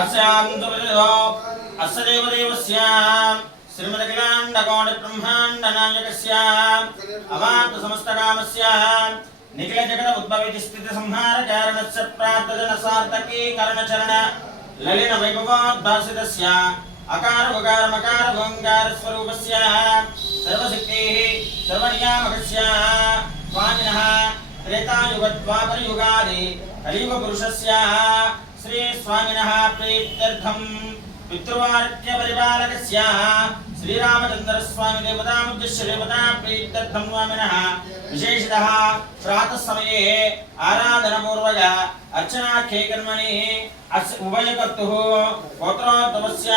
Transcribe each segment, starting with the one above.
अस्यां सुरजो अस्य देवदेवस्यां श्रीमदखिलाण्डकोटि ब्रह्माण्डनायकस्याम् अवाप्त समस्तकामस्याम् निखिल जगत उद्भवित स्थिति संहार कारणस्य प्रार्थजन सार्थकी करणचरण ललिन वैभवोद्भासितस्य अकार उकार मकार ओंकार स्वरूपस्य सर्वशक्तिः सर्वनियामकस्य स्वामिनः त्रेतायुग द्वापर युगादि कलियुग पुरुषस्य श्री स्वामिनः प्रीत्यर्थं पितृवाक्य परिपालकस्य श्रीरामचंद्र स्वामी देवतामुद्दिश्य देवता प्रीत्यर्थं स्वामिनः विशेषतः प्रातः समये आराधनपूर्वक अर्चनाख्ये कर्मणि उभयकर्तुः गोत्रोद्भवस्य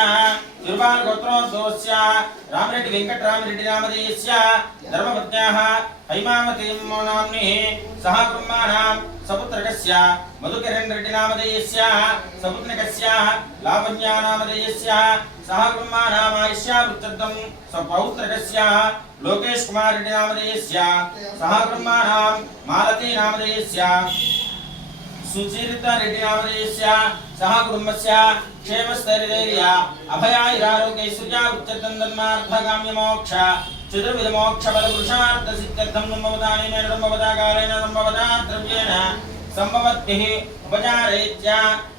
तिरुपाल गोत्रोद्भवस्य रामरेड्डी वेंकटरामरेड्डी नामधेयस्य धर्मपत्न्याः हैमावती नाम्नि सह कुर्माणां सपुत्रकस्य मधुकिरण रेड्डी नामधेयस्य सपुत्रिकस्य लावण्या नामधेयस्य सह कुर्माणां आयुष्यावृत्तर्थं सपौत्रकस्य लोकेश कुमार रेड्डी नामधेयस्य सह कुर्माणां मालती नामधेयस्य सुचरिता रेड्डी नामधेयस्य सह कुटुंबस्य क्षेमस्थैर्यधैर्य अभयायुरारोग्यैश्वर्या उच्चतं धर्मार्थकाम्य मोक्ष चतुर्विध मोक्ष बल पुरुषार्थ सिद्ध्यर्थं संभवतानि मेन संभवता कालेन संभवता द्रव्येण संभवद्भिः उपचारेत्य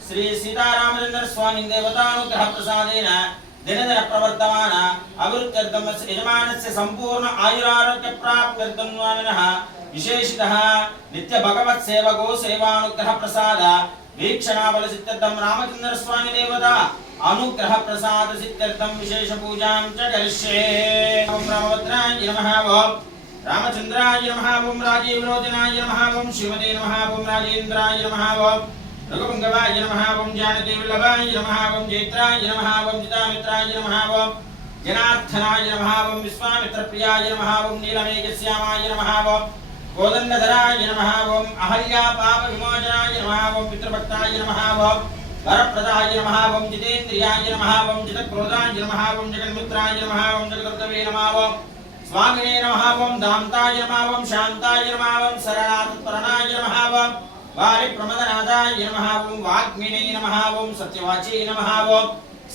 श्री सीतारामचंद्र स्वामी देवतानुग्रह प्रसादेन दिनदिन प्रवर्तमान अभिवृद्ध्यर्थं यजमानस्य संपूर्ण आयुरारोग्य प्राप्त्यर्थं स्वामिनः विशेषतः नित्य भगवत सेवको सेवानुग्रह प्रसाद वीक्षणाबल सिद्ध्यर्थं रामचंद्र स्वामी देवता अनुग्रह प्रसाद सिद्ध्यर्थं विशेष पूजां च करिष्ये। ओम रामभद्राय नमः। ओम रामचंद्राय नमः। ओम राजीवलोचनाय नमः। ओम शिवते नमः। ओम राजेन्द्राय नमः। ओम रघुपुंगवाय नमः। ओम जानकीवल्लभाय नमः। ओम जैत्राय नमः। ओम जितामित्राय नमः। ओम जनार्दनाय नमः। ओम विश्वामित्रप्रियाय नमः। ओम नीलमेघश्यामाय नमः। ओम कोदंडधराय नमः। ओम अहल्या पाप विमोचनाय नमः। ओम पितृभक्ताय नमः। ओम वरप्रदाय नमः। ओम जितेन्द्रियाय नमः। ओम जितक्रोधाय नमः। ओम जगन्मित्राय नमः। ओम जगदर्तवे नमः। ओम स्वामिने नमः। ओम दान्ताय नमः। ओम शान्ताय नमः। ओम शरणात्परणाय नमः। ओम वारिप्रमदनादाय नमः। ओम वाग्मिने नमः। ओम सत्यवाचे नमः। ओम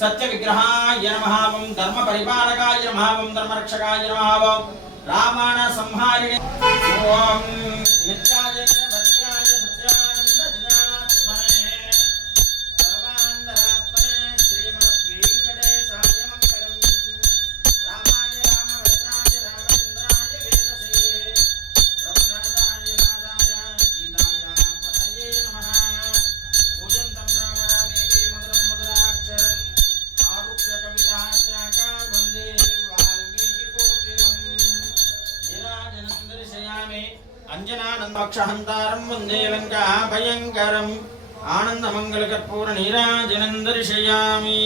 सत्यविग्रहाय नमः। ओम धर्मपरिपालकाय नमः। ओम धर्मरक्षकाय नमः। ओम रामाण संहारिणे ओम नित्याय भद्राय सत्यानंद जनात्मने सर्वान्तरात्मने श्रीमद्वेंकटेशाय मंगलम्। रामाय रामभद्राय रामचंद्राय वेदसे रघुनाथाय नाथाय सीताय पतये नमः। पूजन्तं रामनामेति मधुरं मधुराक्षरम् आरुह्य कविताश्चाका वन्दे अंजनानंदक्षहंतारं वंदे लंका भयंकरम् आनंदमंगलकर्पूर नीराजनं दर्शयामि।